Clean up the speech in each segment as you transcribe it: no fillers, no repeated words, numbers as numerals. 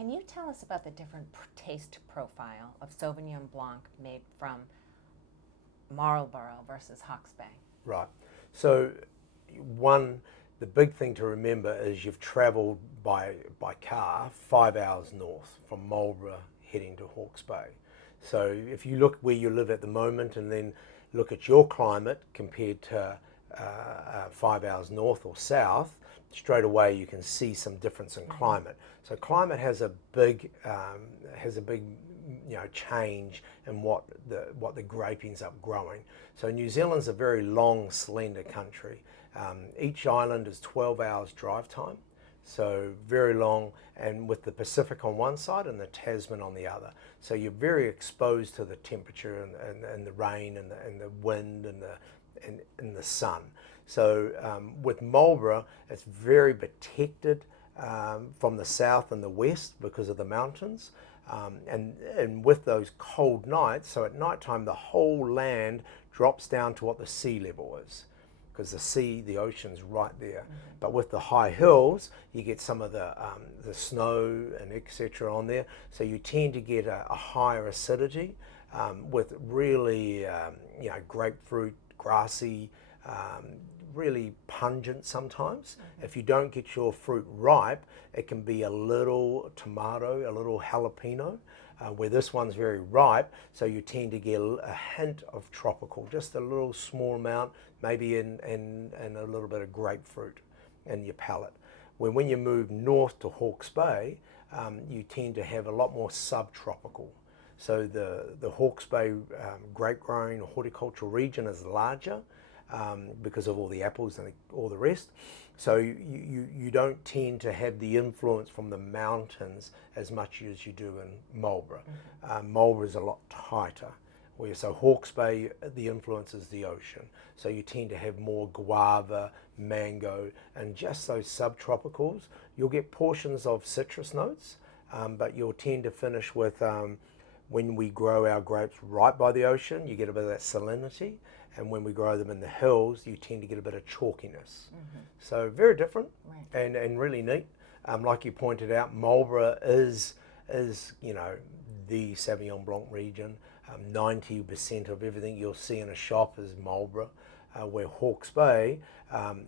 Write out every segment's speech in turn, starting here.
Can you tell us about the different taste profile of Sauvignon Blanc made from Marlborough versus Hawke's Bay? Right. So the big thing to remember is you've travelled by car 5 hours north from Marlborough heading to Hawke's Bay. So if you look where you live at the moment and then look at your climate compared to 5 hours north or south, straight away you can see some difference in climate. So climate has a big change in what the grape ends up growing. So New Zealand's a very long, slender country. Each island is 12 hours drive time, so very long, and with the Pacific on one side and the Tasman on the other. So you're very exposed to the temperature and the rain and the wind and the sun. So with Marlborough, it's very protected from the south and the west because of the mountains. And with those cold nights, so at night time the whole land drops down to what the sea level is, because the ocean's right there. But with the high hills, you get some of the snow and etc. on there, so you tend to get a higher acidity with really grapefruit, grassy, really pungent sometimes. If you don't get your fruit ripe, it can be a little tomato, a little jalapeno, where this one's very ripe, so you tend to get a hint of tropical, just a little small amount, maybe in a little bit of grapefruit in your palate. When you move north to Hawke's Bay, you tend to have a lot more subtropical. So the Hawke's Bay grape growing horticultural region is larger, because of all the apples and all the rest. So you don't tend to have the influence from the mountains as much as you do in Marlborough. Marlborough is a lot tighter, so Hawke's Bay, the influence is the ocean. So you tend to have more guava, mango, and just those subtropicals. You'll get portions of citrus notes, but you'll tend to finish with, when we grow our grapes right by the ocean, you get a bit of that salinity. And when we grow them in the hills, you tend to get a bit of chalkiness. So very different, and really neat. Like you pointed out, Marlborough is the Sauvignon Blanc region. 90% of everything you'll see in a shop is Marlborough, where Hawke's Bay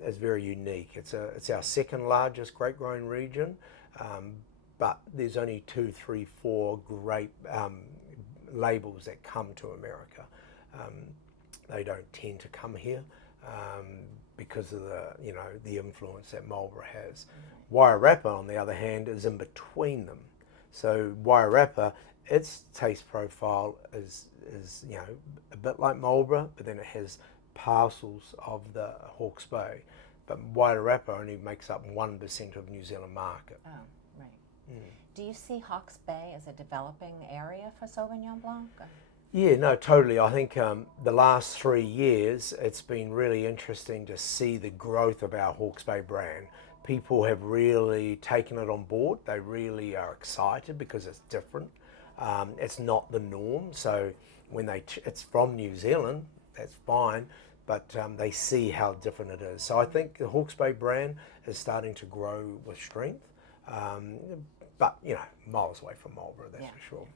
is very unique. It's our second largest grape growing region, but there's only 2, 3, 4 grape labels that come to America. They don't tend to come here because of the influence that Marlborough has. Wairarapa, on the other hand, is in between them. So Wairarapa, its taste profile is a bit like Marlborough, but then it has parcels of the Hawke's Bay. But Wairarapa only makes up 1% of New Zealand market. Oh, right. Do you see Hawke's Bay as a developing area for Sauvignon Blanc? Yeah, no, totally. I think the last 3 years, it's been really interesting to see the growth of our Hawke's Bay brand. People have really taken it on board. They really are excited because it's different. It's not the norm. So when it's from New Zealand, that's fine, but they see how different it is. So I think the Hawke's Bay brand is starting to grow with strength, but miles away from Marlborough, that's for sure.